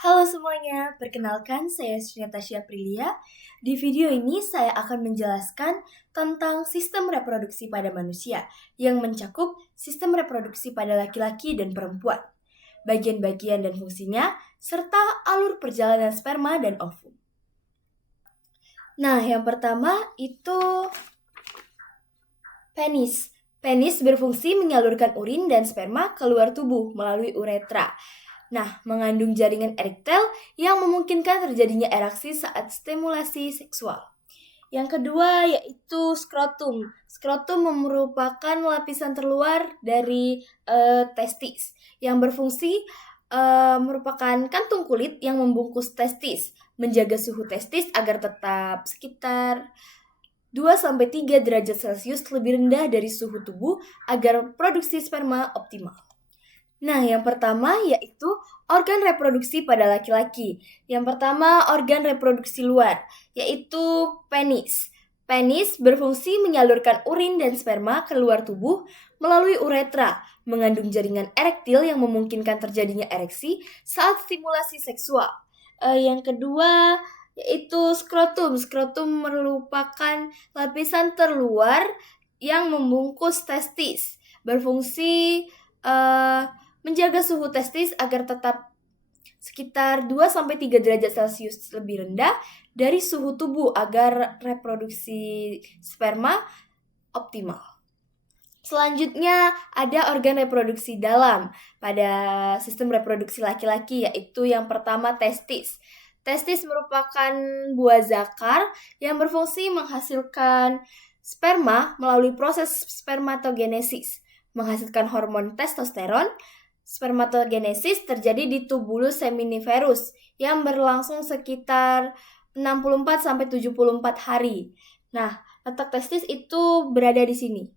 Halo semuanya, perkenalkan saya Sri Natasha Aprilia. Di video ini saya akan menjelaskan tentang sistem reproduksi pada manusia yang mencakup sistem reproduksi pada laki-laki dan perempuan, bagian-bagian dan fungsinya, serta alur perjalanan sperma dan ovum. Nah, yang pertama itu penis. Penis berfungsi menyalurkan urin dan sperma keluar tubuh melalui uretra. Nah, mengandung jaringan erektil yang memungkinkan terjadinya ereksi saat stimulasi seksual. Yang kedua yaitu skrotum. Skrotum merupakan lapisan terluar dari testis yang berfungsi merupakan kantung kulit yang membungkus testis, menjaga suhu testis agar tetap sekitar 2-3 derajat Celcius lebih rendah dari suhu tubuh agar produksi sperma optimal. Nah, yang pertama yaitu organ reproduksi pada laki-laki. Yang pertama, organ reproduksi luar, yaitu penis. Penis berfungsi menyalurkan urin dan sperma keluar tubuh melalui uretra, mengandung jaringan erektil yang memungkinkan terjadinya ereksi saat stimulasi seksual. Yang kedua, yaitu skrotum. Skrotum merupakan lapisan terluar yang membungkus testis, berfungsi menjaga suhu testis agar tetap sekitar 2-3 derajat Celcius lebih rendah dari suhu tubuh agar reproduksi sperma optimal. Selanjutnya ada organ reproduksi dalam pada sistem reproduksi laki-laki, yaitu yang pertama testis. Testis merupakan buah zakar yang berfungsi menghasilkan sperma melalui proses spermatogenesis, menghasilkan hormon testosteron. Spermatogenesis terjadi di tubulus seminiferus yang berlangsung sekitar 64-74 hari. Nah, letak testis itu berada di sini.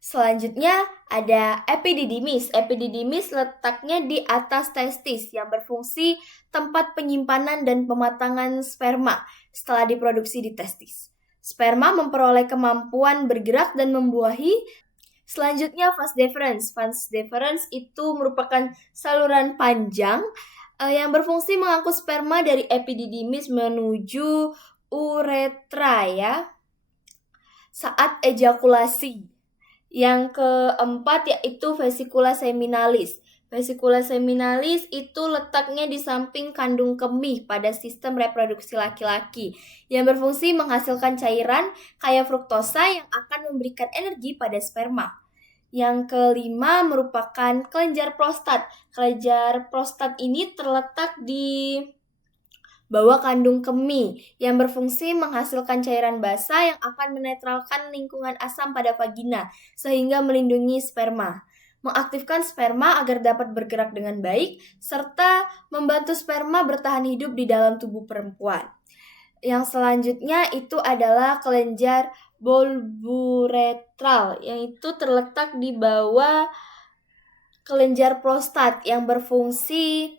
Selanjutnya ada epididymis. Epididymis letaknya di atas testis yang berfungsi tempat penyimpanan dan pematangan sperma setelah diproduksi di testis. Sperma memperoleh kemampuan bergerak dan membuahi. Selanjutnya vas deferens. Vas deferens itu merupakan saluran panjang yang berfungsi mengangkut sperma dari epididymis menuju uretra ya saat ejakulasi. Yang keempat yaitu vesikula seminalis. Vesikula seminalis itu letaknya di samping kandung kemih pada sistem reproduksi laki-laki yang berfungsi menghasilkan cairan kaya fruktosa yang akan memberikan energi pada sperma. Yang kelima merupakan kelenjar prostat. Kelenjar prostat ini terletak di bawah kandung kemih yang berfungsi menghasilkan cairan basah yang akan menetralkan lingkungan asam pada vagina sehingga melindungi sperma, mengaktifkan sperma agar dapat bergerak dengan baik, serta membantu sperma bertahan hidup di dalam tubuh perempuan. Yang selanjutnya itu adalah kelenjar bulburetral, yang itu terletak di bawah kelenjar prostat yang berfungsi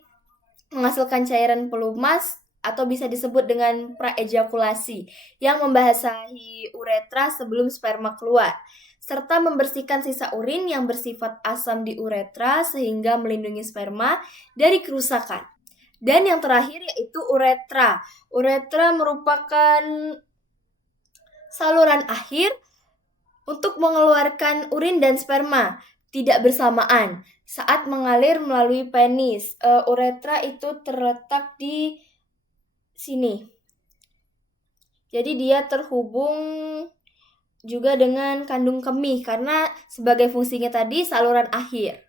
menghasilkan cairan pelumas atau bisa disebut dengan praejakulasi yang membasahi uretra sebelum sperma keluar, serta membersihkan sisa urin yang bersifat asam di uretra sehingga melindungi sperma dari kerusakan. Dan yang terakhir yaitu uretra. Uretra merupakan saluran akhir untuk mengeluarkan urin dan sperma tidak bersamaan saat mengalir melalui penis. Uretra itu terletak di sini. Jadi dia terhubung juga dengan kandung kemih karena sebagai fungsinya tadi saluran akhir.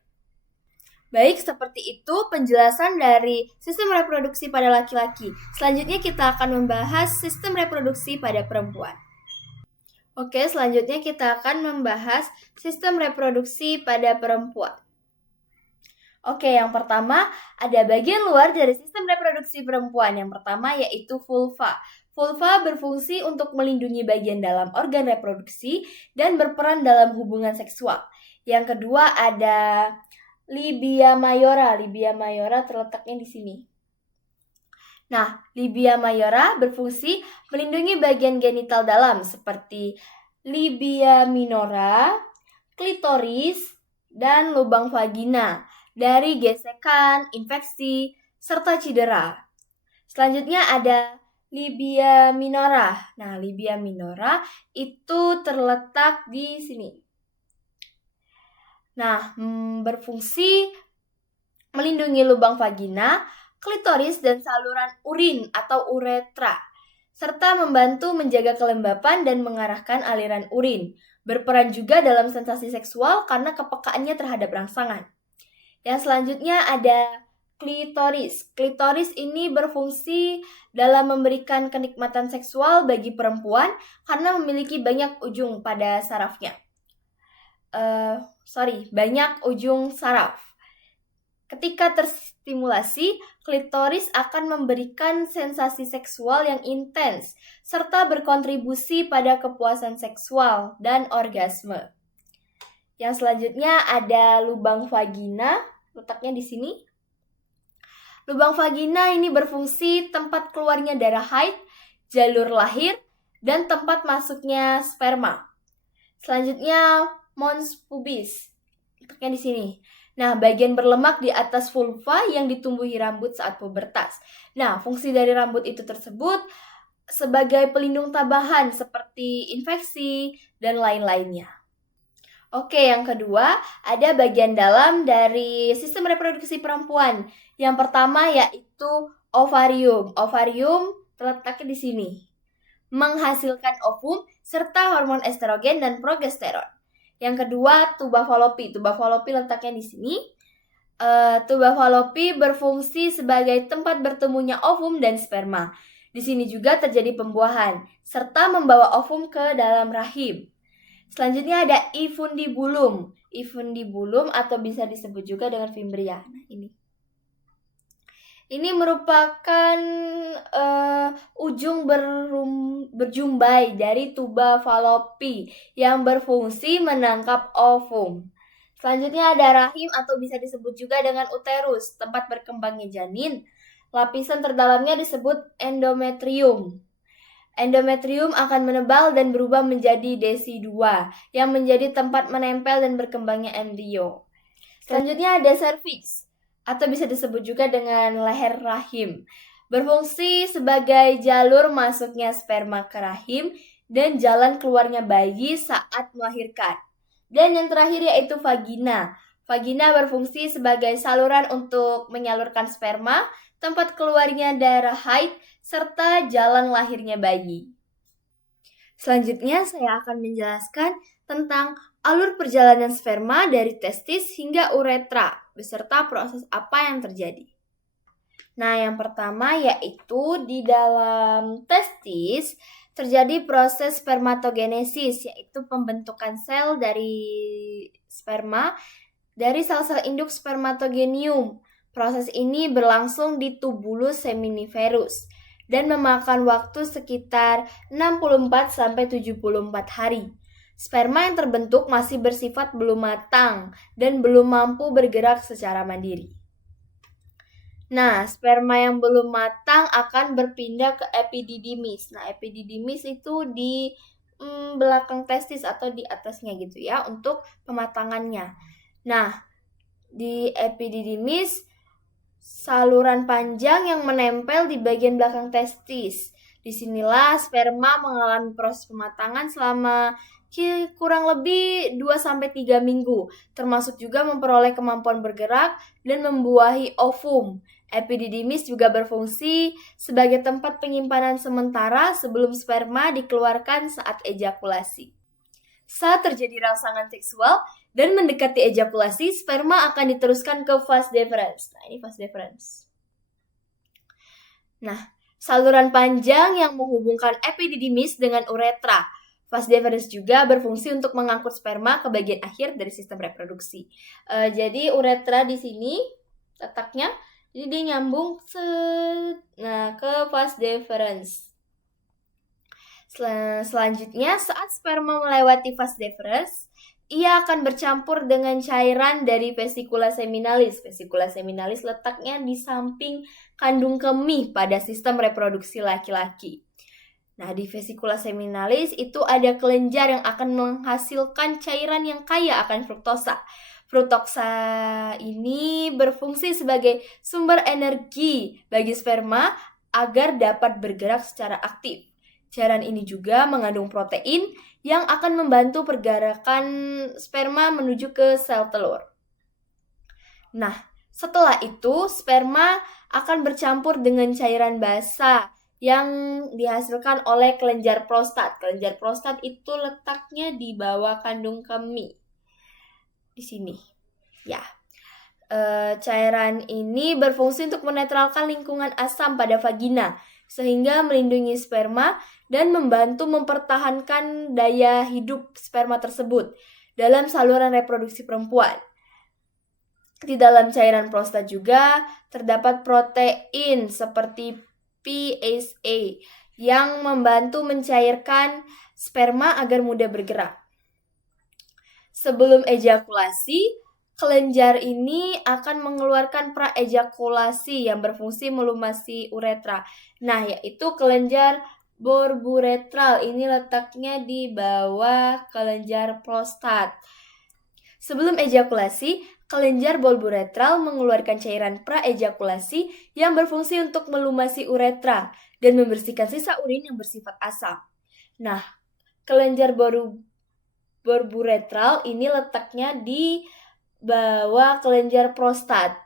Baik, seperti itu penjelasan dari sistem reproduksi pada laki-laki. Selanjutnya kita akan membahas sistem reproduksi pada perempuan. Oke, selanjutnya kita akan membahas sistem reproduksi pada perempuan. Oke, yang pertama ada bagian luar dari sistem reproduksi perempuan. Yang pertama yaitu vulva. Vulva berfungsi untuk melindungi bagian dalam organ reproduksi dan berperan dalam hubungan seksual. Yang kedua ada labia mayora. Labia mayora terletaknya di sini. Nah, labia mayora berfungsi melindungi bagian genital dalam seperti labia minora, klitoris, dan lubang vagina. dari gesekan, infeksi, serta cedera. Selanjutnya ada labia minora. Nah, labia minora itu terletak di sini. Nah, berfungsi melindungi lubang vagina, klitoris, dan saluran urin atau uretra, serta membantu menjaga kelembapan dan mengarahkan aliran urin. Berperan juga dalam sensasi seksual karena kepekaannya terhadap rangsangan. Yang selanjutnya ada klitoris. Klitoris ini berfungsi dalam memberikan kenikmatan seksual bagi perempuan karena memiliki banyak ujung pada sarafnya. Banyak ujung saraf. Ketika terstimulasi, klitoris akan memberikan sensasi seksual yang intens serta berkontribusi pada kepuasan seksual dan orgasme. Yang selanjutnya ada lubang vagina, letaknya di sini. Lubang vagina ini berfungsi tempat keluarnya darah haid, jalur lahir, dan tempat masuknya sperma. Selanjutnya mons pubis, letaknya di sini. Nah, bagian berlemak di atas vulva yang ditumbuhi rambut saat pubertas. Nah, fungsi dari rambut itu tersebut sebagai pelindung tambahan seperti infeksi dan lain-lainnya. Oke, yang kedua, ada bagian dalam dari sistem reproduksi perempuan. Yang pertama yaitu ovarium. Ovarium terletaknya di sini. Menghasilkan ovum serta hormon estrogen dan progesteron. Yang kedua, tuba falopi. Tuba falopi letaknya di sini. Tuba falopi berfungsi sebagai tempat bertemunya ovum dan sperma. Di sini juga terjadi pembuahan, serta membawa ovum ke dalam rahim. Selanjutnya ada infundibulum. Infundibulum atau bisa disebut juga dengan fimbria. Nah, ini merupakan ujung berjumbai dari tuba falopi yang berfungsi menangkap ovum. Selanjutnya ada rahim atau bisa disebut juga dengan uterus, tempat berkembangnya janin. Lapisan terdalamnya disebut endometrium. Endometrium akan menebal dan berubah menjadi desi-2 yang menjadi tempat menempel dan berkembangnya embrio. Selanjutnya ada serviks atau bisa disebut juga dengan leher rahim. Berfungsi sebagai jalur masuknya sperma ke rahim dan jalan keluarnya bayi saat melahirkan. Dan yang terakhir yaitu vagina. Vagina berfungsi sebagai saluran untuk menyalurkan sperma, tempat keluarnya darah haid, serta jalan lahirnya bayi. Selanjutnya saya akan menjelaskan tentang alur perjalanan sperma dari testis hingga uretra, beserta proses apa yang terjadi. Nah, yang pertama yaitu di dalam testis terjadi proses spermatogenesis, yaitu pembentukan sel dari sperma dari sel-sel induk spermatogenium. Proses ini berlangsung di tubulus seminiferus dan memakan waktu sekitar 64-74 hari. Sperma yang terbentuk masih bersifat belum matang dan belum mampu bergerak secara mandiri. Nah, sperma yang belum matang akan berpindah ke epididymis. Nah, epididymis itu di belakang testis atau di atasnya gitu ya untuk pematangannya. Nah, di epididymis saluran panjang yang menempel di bagian belakang testis. Disinilah sperma mengalami proses pematangan selama kurang lebih 2-3 minggu, termasuk juga memperoleh kemampuan bergerak dan membuahi ovum. Epididymis juga berfungsi sebagai tempat penyimpanan sementara sebelum sperma dikeluarkan saat ejakulasi. Saat terjadi rangsangan seksual dan mendekati ejakulasi, sperma akan diteruskan ke vas deferens. Nah, ini vas deferens. Nah, saluran panjang yang menghubungkan epididymis dengan uretra. Vas deferens juga berfungsi untuk mengangkut sperma ke bagian akhir dari sistem reproduksi. Jadi uretra di sini letaknya, jadi dia nyambung ke vas deferens. Selanjutnya, saat sperma melewati vas deferens, ia akan bercampur dengan cairan dari vesikula seminalis. Vesikula seminalis letaknya di samping kandung kemih pada sistem reproduksi laki-laki. Nah, di vesikula seminalis itu ada kelenjar yang akan menghasilkan cairan yang kaya akan fruktosa. Fruktosa ini berfungsi sebagai sumber energi bagi sperma agar dapat bergerak secara aktif. Cairan ini juga mengandung protein yang akan membantu pergerakan sperma menuju ke sel telur. Nah, setelah itu sperma akan bercampur dengan cairan basah yang dihasilkan oleh kelenjar prostat. Kelenjar prostat itu letaknya di bawah kandung kemih. Di sini. Ya. Cairan ini berfungsi untuk menetralkan lingkungan asam pada vagina sehingga melindungi sperma dan membantu mempertahankan daya hidup sperma tersebut dalam saluran reproduksi perempuan. Di dalam cairan prostat juga terdapat protein seperti PSA yang membantu mencairkan sperma agar mudah bergerak. Sebelum ejakulasi, kelenjar ini akan mengeluarkan praejakulasi yang berfungsi melumasi uretra. Nah, yaitu kelenjar borburetral. Ini letaknya di bawah kelenjar prostat. Sebelum ejakulasi, kelenjar borburetral mengeluarkan cairan praejakulasi yang berfungsi untuk melumasi uretra dan membersihkan sisa urin yang bersifat asam. Nah, kelenjar borburetral ini letaknya di bawah kelenjar prostat.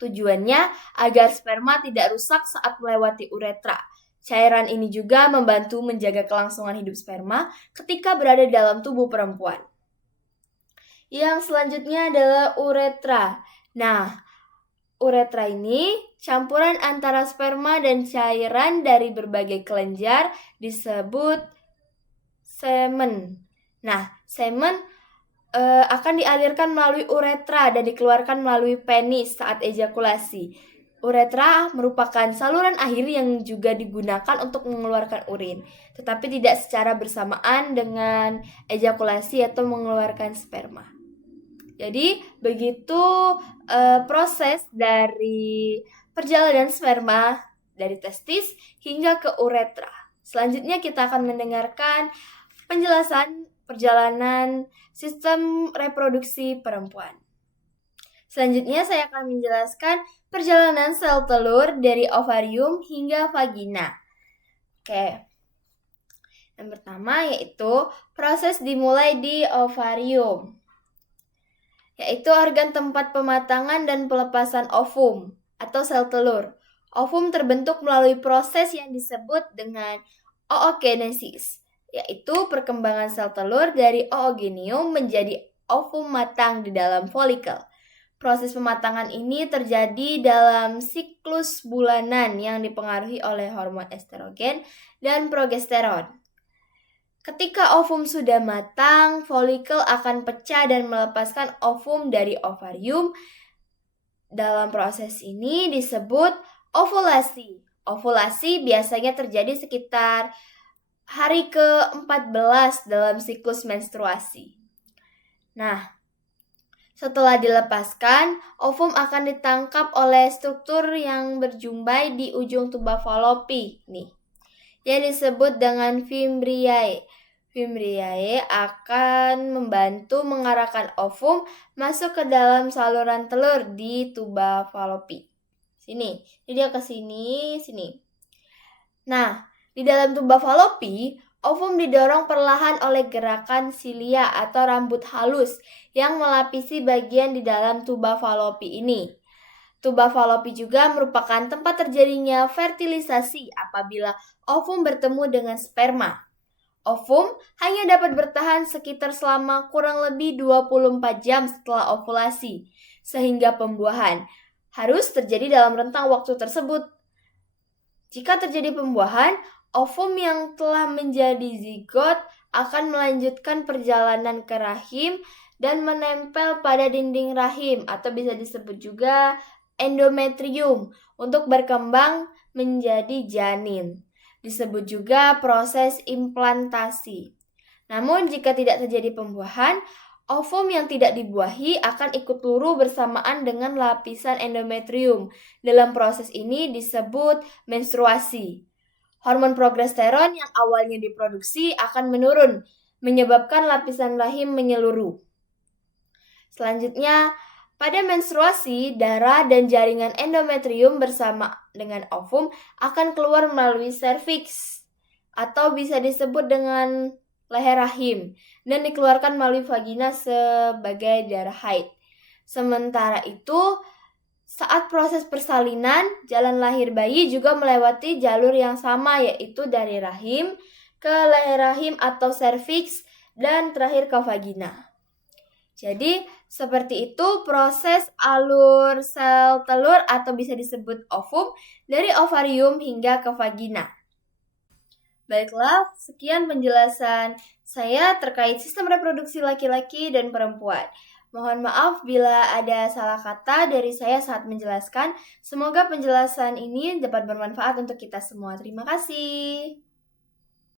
Tujuannya agar sperma tidak rusak saat melewati uretra. Cairan ini juga membantu menjaga kelangsungan hidup sperma ketika berada dalam tubuh perempuan. Yang selanjutnya adalah uretra. Nah, uretra ini campuran antara sperma dan cairan dari berbagai kelenjar disebut semen. Nah, semen akan dialirkan melalui uretra dan dikeluarkan melalui penis saat ejakulasi. Uretra merupakan saluran akhir yang juga digunakan untuk mengeluarkan urin, tetapi tidak secara bersamaan dengan ejakulasi atau mengeluarkan sperma. Jadi, begitu proses dari perjalanan sperma dari testis hingga ke uretra. Selanjutnya kita akan mendengarkan penjelasan perjalanan sistem reproduksi perempuan. Selanjutnya saya akan menjelaskan perjalanan sel telur dari ovarium hingga vagina. Oke. Yang pertama yaitu proses dimulai di ovarium, yaitu organ tempat pematangan dan pelepasan ovum atau sel telur. Ovum terbentuk melalui proses yang disebut dengan oogenesis, yaitu perkembangan sel telur dari oogonium menjadi ovum matang di dalam folikel. Proses pematangan ini terjadi dalam siklus bulanan yang dipengaruhi oleh hormon estrogen dan progesteron. Ketika ovum sudah matang, folikel akan pecah dan melepaskan ovum dari ovarium. Dalam proses ini disebut ovulasi. Ovulasi biasanya terjadi sekitar hari ke-14 dalam siklus menstruasi. Nah, setelah dilepaskan, ovum akan ditangkap oleh struktur yang berjumbai di ujung tuba fallopi nih, yang disebut dengan fimbriae. Fimbriae akan membantu mengarahkan ovum masuk ke dalam saluran telur di tuba fallopi. Sini, jadi dia ke sini, sini. Nah, di dalam tuba fallopi, ovum didorong perlahan oleh gerakan silia atau rambut halus yang melapisi bagian di dalam tuba fallopi ini. Tuba fallopi juga merupakan tempat terjadinya fertilisasi apabila ovum bertemu dengan sperma. Ovum hanya dapat bertahan sekitar selama kurang lebih 24 jam setelah ovulasi, sehingga pembuahan harus terjadi dalam rentang waktu tersebut. Jika terjadi pembuahan, ovum yang telah menjadi zigot akan melanjutkan perjalanan ke rahim dan menempel pada dinding rahim atau bisa disebut juga endometrium untuk berkembang menjadi janin. Disebut juga proses implantasi. Namun jika tidak terjadi pembuahan, ovum yang tidak dibuahi akan ikut luruh bersamaan dengan lapisan endometrium. Dalam proses ini disebut menstruasi. Hormon progesteron yang awalnya diproduksi akan menurun, menyebabkan lapisan rahim menyeluruh. Selanjutnya, pada menstruasi, darah dan jaringan endometrium bersama dengan ovum akan keluar melalui serviks atau bisa disebut dengan leher rahim dan dikeluarkan melalui vagina sebagai darah haid. Sementara itu, saat proses persalinan, jalan lahir bayi juga melewati jalur yang sama, yaitu dari rahim ke leher rahim atau serviks dan terakhir ke vagina. Jadi, seperti itu proses alur sel telur atau bisa disebut ovum dari ovarium hingga ke vagina. Baiklah, sekian penjelasan saya terkait sistem reproduksi laki-laki dan perempuan. Mohon maaf bila ada salah kata dari saya saat menjelaskan. Semoga penjelasan ini dapat bermanfaat untuk kita semua. Terima kasih.